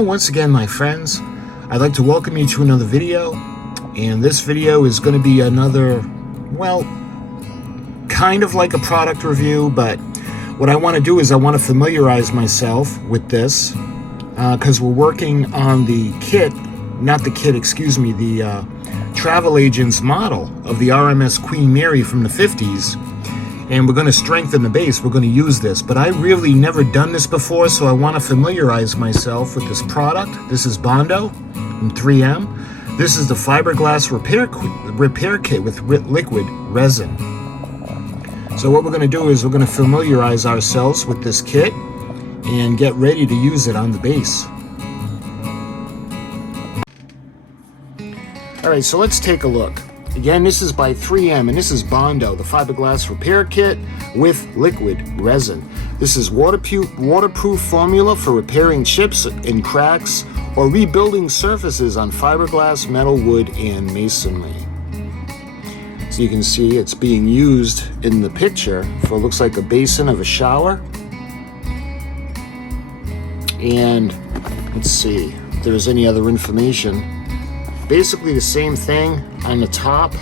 Well, once again, my friends, I'd like to welcome you to another video. And this video is going to be another, well, kind of like a product review, but what I want to do is I want to familiarize myself with this because we're working on the kit, the travel agent's model of the RMS Queen Mary from the 50s. And we're going to strengthen the base. We're going to use this, but I really never done this before, so I want to familiarize myself with this product. This is Bondo from 3M. This is the fiberglass repair kit with liquid resin. So what we're going to do is we're going to familiarize ourselves with this kit and get ready to use it on the base. All right, so let's take a look. Again, this is by 3M, and this is Bondo, the fiberglass repair kit with liquid resin. This is waterproof formula for repairing chips and cracks or rebuilding surfaces on fiberglass, metal, wood, and masonry. So you can see it's being used in the picture for, looks like a basin of a shower. And let's see if there's any other information. Basically the same thing on the top.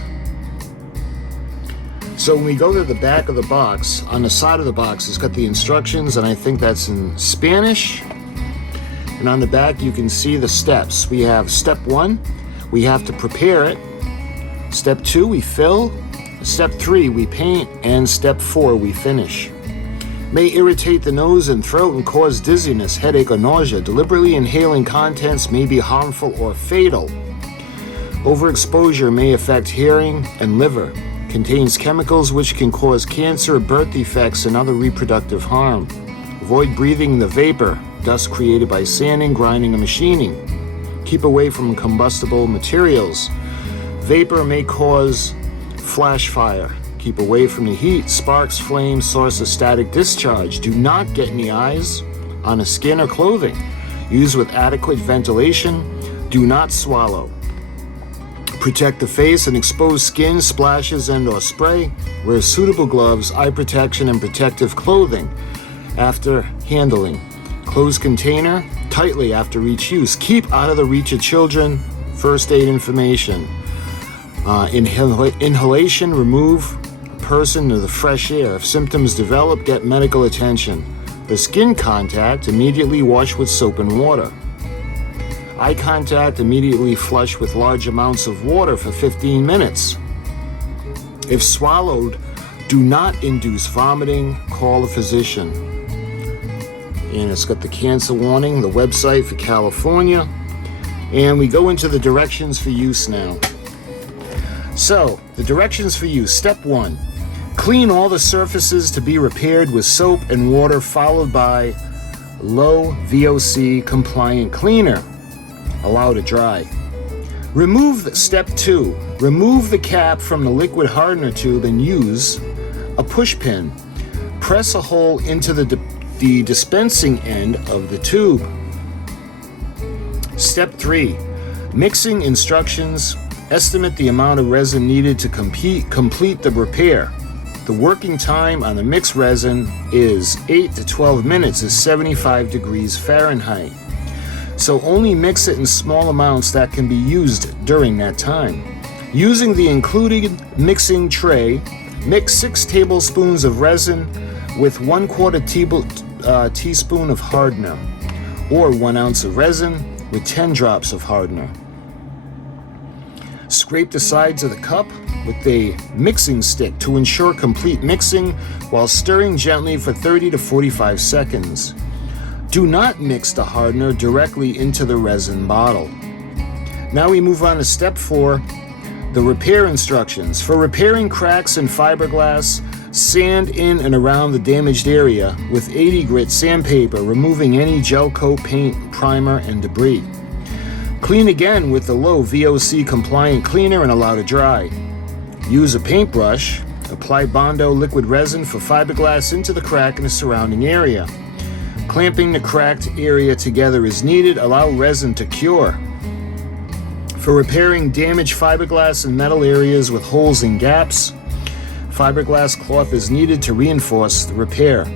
So when we go to the back of the box, on the side of the box, it's got the instructions, and I think that's in Spanish. And on the back, you can see the steps. We have step 1, we have to prepare it. Step 2, we fill. Step 3, we paint. And step 4, we finish. May irritate the nose and throat and cause dizziness, headache, or nausea. Deliberately inhaling contents may be harmful or fatal. Overexposure may affect hearing and liver. Contains chemicals which can cause cancer, birth defects, and other reproductive harm. Avoid breathing the vapor, dust created by sanding, grinding, or machining. Keep away from combustible materials. Vapor may cause flash fire. Keep away from the heat, sparks, flames, source of static discharge. Do not get in the eyes, on the skin, or clothing. Use with adequate ventilation. Do not swallow. Protect the face and exposed skin, splashes and or spray. Wear suitable gloves, eye protection, and protective clothing after handling. Close container tightly after each use. Keep out of the reach of children. First aid information. Inhalation, remove a person to the fresh air. If symptoms develop, get medical attention. For skin contact, immediately wash with soap and water. Eye contact, immediately flush with large amounts of water for 15 minutes. If swallowed, do not induce vomiting, call a physician. And it's got the cancer warning, the website for California. And we go into the directions for use now. So, the directions for use. Step 1, clean all the surfaces to be repaired with soap and water, followed by low VOC compliant cleaner. Allow to dry. Step 2, remove the cap from the liquid hardener tube and use a push pin. Press a hole into the dispensing end of the tube. Step 3, mixing instructions. Estimate the amount of resin needed to complete the repair. The working time on the mixed resin is 8 to 12 minutes is 75 degrees Fahrenheit. So only mix it in small amounts that can be used during that time. Using the included mixing tray, mix 6 tablespoons of resin with 1/4 teaspoon of hardener, or 1 ounce of resin with 10 drops of hardener. Scrape the sides of the cup with a mixing stick to ensure complete mixing while stirring gently for 30 to 45 seconds. Do not mix the hardener directly into the resin bottle. Now we move on to step 4, the repair instructions. For repairing cracks in fiberglass, sand in and around the damaged area with 80 grit sandpaper, removing any gel coat, paint, primer, and debris. Clean again with the low VOC compliant cleaner and allow to dry. Use a paintbrush. Apply Bondo liquid resin for fiberglass into the crack in the surrounding area. Clamping the cracked area together is needed. Allow resin to cure. For repairing damaged fiberglass and metal areas with holes and gaps, fiberglass cloth is needed to reinforce the repair.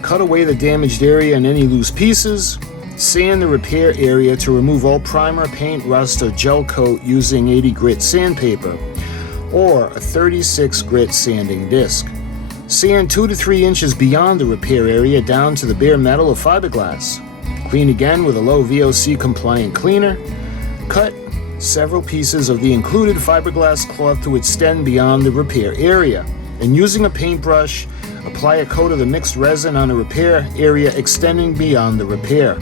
Cut away the damaged area and any loose pieces. Sand the repair area to remove all primer, paint, rust, or gel coat using 80 grit sandpaper or a 36 grit sanding disc. Sand 2 to 3 inches beyond the repair area down to the bare metal or fiberglass. Clean again with a low VOC compliant cleaner. Cut several pieces of the included fiberglass cloth to extend beyond the repair area. And using a paintbrush, apply a coat of the mixed resin on the repair area extending beyond the repair.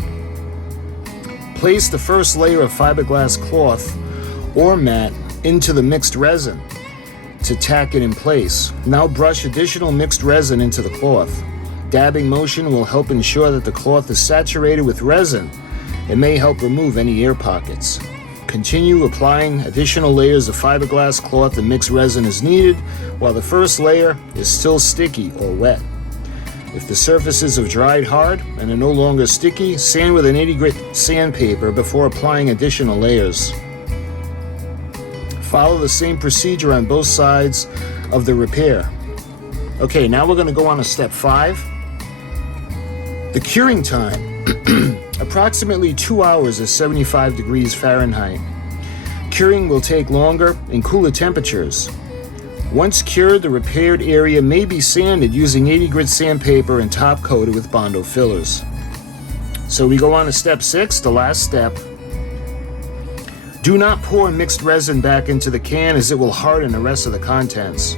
Place the first layer of fiberglass cloth or mat into the mixed resin to tack it in place. Now brush additional mixed resin into the cloth. Dabbing motion will help ensure that the cloth is saturated with resin. It may help remove any air pockets. Continue applying additional layers of fiberglass cloth and mixed resin as needed while the first layer is still sticky or wet. If the surfaces have dried hard and are no longer sticky, sand with an 80 grit sandpaper before applying additional layers. Follow the same procedure on both sides of the repair. Okay, now we're going to go on to step 5. The curing time. Approximately 2 hours at 75 degrees Fahrenheit. Curing will take longer in cooler temperatures. Once cured, the repaired area may be sanded using 80 grit sandpaper and top coated with Bondo fillers. So we go on to step 6, the last step. Do not pour mixed resin back into the can as it will harden the rest of the contents.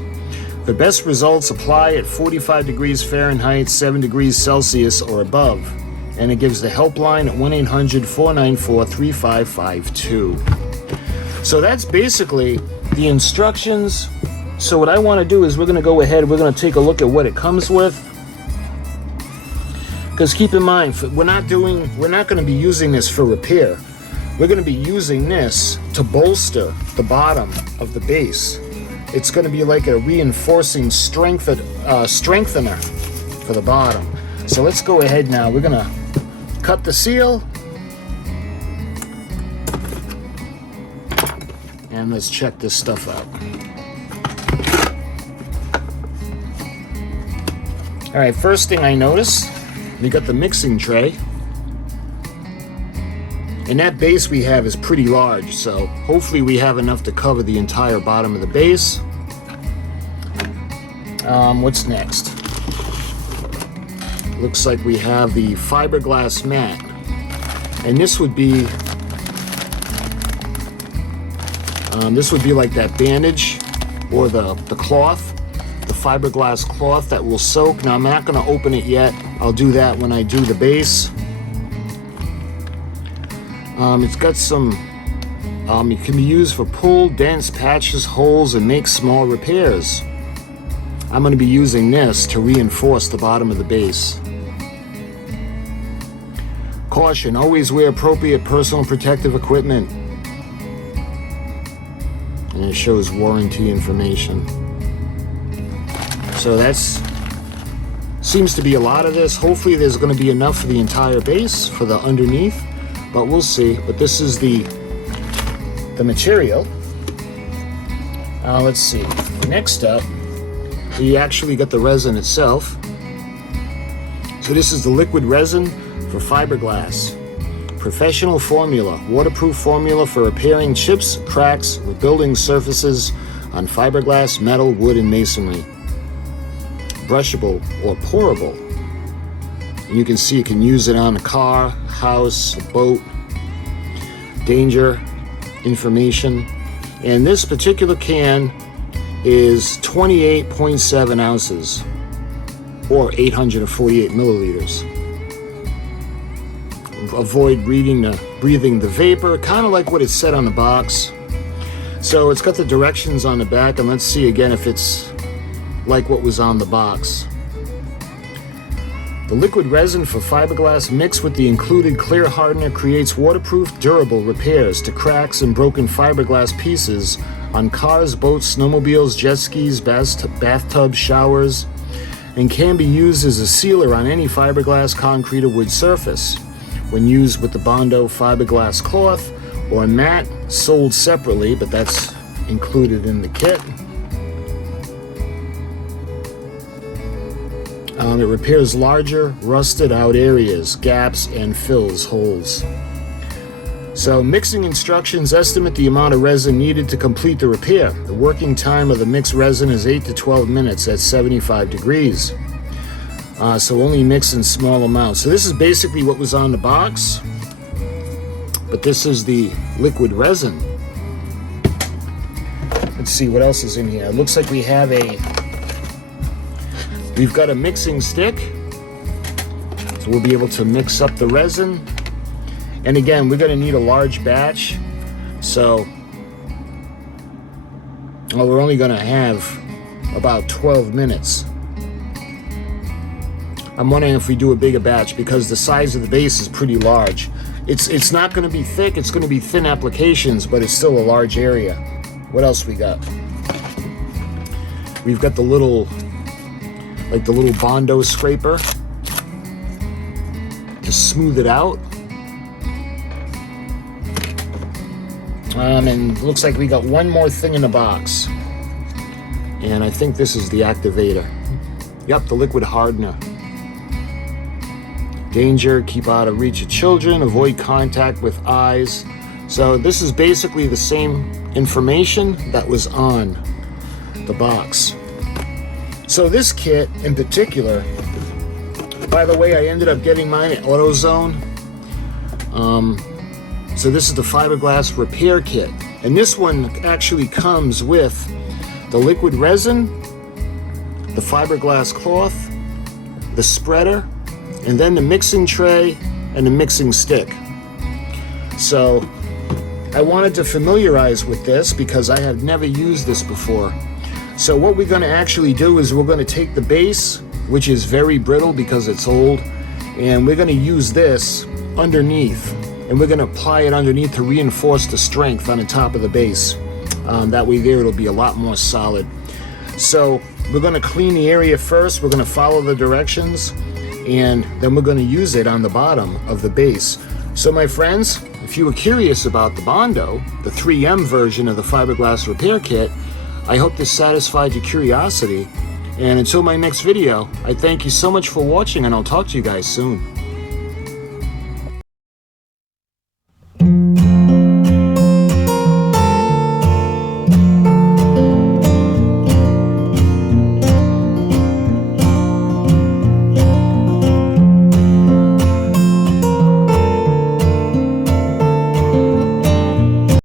The best results apply at 45 degrees Fahrenheit, 7 degrees Celsius or above. And it gives the helpline at 1-800-494-3552. So that's basically the instructions. So what I want to do is we're going to go ahead, we're going to take a look at what it comes with. Because keep in mind, we're not going to be using this for repair. We're going to be using this to bolster the bottom of the base. It's going to be like a reinforcing strengthener for the bottom. So let's go ahead now. We're going to cut the seal. And let's check this stuff out. All right, first thing I notice, we got the mixing tray. And that base we have is pretty large, so hopefully we have enough to cover the entire bottom of the base. What's next? Looks like we have the fiberglass mat. And this would be like that bandage or the cloth, the fiberglass cloth that will soak. Now I'm not going to open it yet. I'll do that when I do the base. It's got some, it can be used for pull, dents, patches, holes, and make small repairs. I'm going to be using this to reinforce the bottom of the base. Caution, always wear appropriate personal protective equipment. And it shows warranty information. So that's, seems to be a lot of this. Hopefully there's going to be enough for the entire base, for the underneath. But we'll see. But this is the material. Let's see. Next up, we actually got the resin itself. So this is the liquid resin for fiberglass. Professional formula, waterproof formula for repairing chips, cracks, rebuilding surfaces on fiberglass, metal, wood, and masonry. Brushable or pourable. And you can see you can use it on a car, house, a boat. Danger, information. And this particular can is 28.7 ounces or 848 milliliters. Avoid breathing the vapor, kind of like what it said on the box. So it's got the directions on the back, and let's see again if it's like what was on the box. The liquid resin for fiberglass mixed with the included clear hardener creates waterproof, durable repairs to cracks and broken fiberglass pieces on cars, boats, snowmobiles, jet skis, bathtubs, showers, and can be used as a sealer on any fiberglass, concrete, or wood surface. When used with the Bondo Fiberglass Cloth or mat, sold separately, but that's included in the kit. It repairs larger, rusted out areas, gaps, and fills holes. So mixing instructions estimate the amount of resin needed to complete the repair. The working time of the mixed resin is 8 to 12 minutes at 75 degrees. So only mix in small amounts. So this is basically what was on the box, but this is the liquid resin. Let's see what else is in here. It looks like we've got a mixing stick, so we'll be able to mix up the resin. And again, we're going to need a large batch, so we're only going to have about 12 minutes. I'm wondering if we do a bigger batch because the size of the base is pretty large. It's not going to be thick, it's going to be thin applications, but it's still a large area. What else we got? We've got the little Bondo scraper to smooth it out. And it looks like we got one more thing in the box. And I think this is the activator. Yep, the liquid hardener. Danger, keep out of reach of children, avoid contact with eyes. So this is basically the same information that was on the box. So this kit in particular, by the way, I ended up getting mine at AutoZone. So this is the fiberglass repair kit. And this one actually comes with the liquid resin, the fiberglass cloth, the spreader, and then the mixing tray and the mixing stick. So I wanted to familiarize with this because I have never used this before. So what we're going to actually do is we're going to take the base, which is very brittle because it's old, and we're going to use this underneath, and we're going to apply it underneath to reinforce the strength on the top of the base. That way there it'll be a lot more solid. So we're going to clean the area first, we're going to follow the directions, and then we're going to use it on the bottom of the base. So my friends, if you were curious about the Bondo, the 3M version of the fiberglass repair kit, I hope this satisfied your curiosity. And until my next video, I thank you so much for watching, and I'll talk to you guys soon.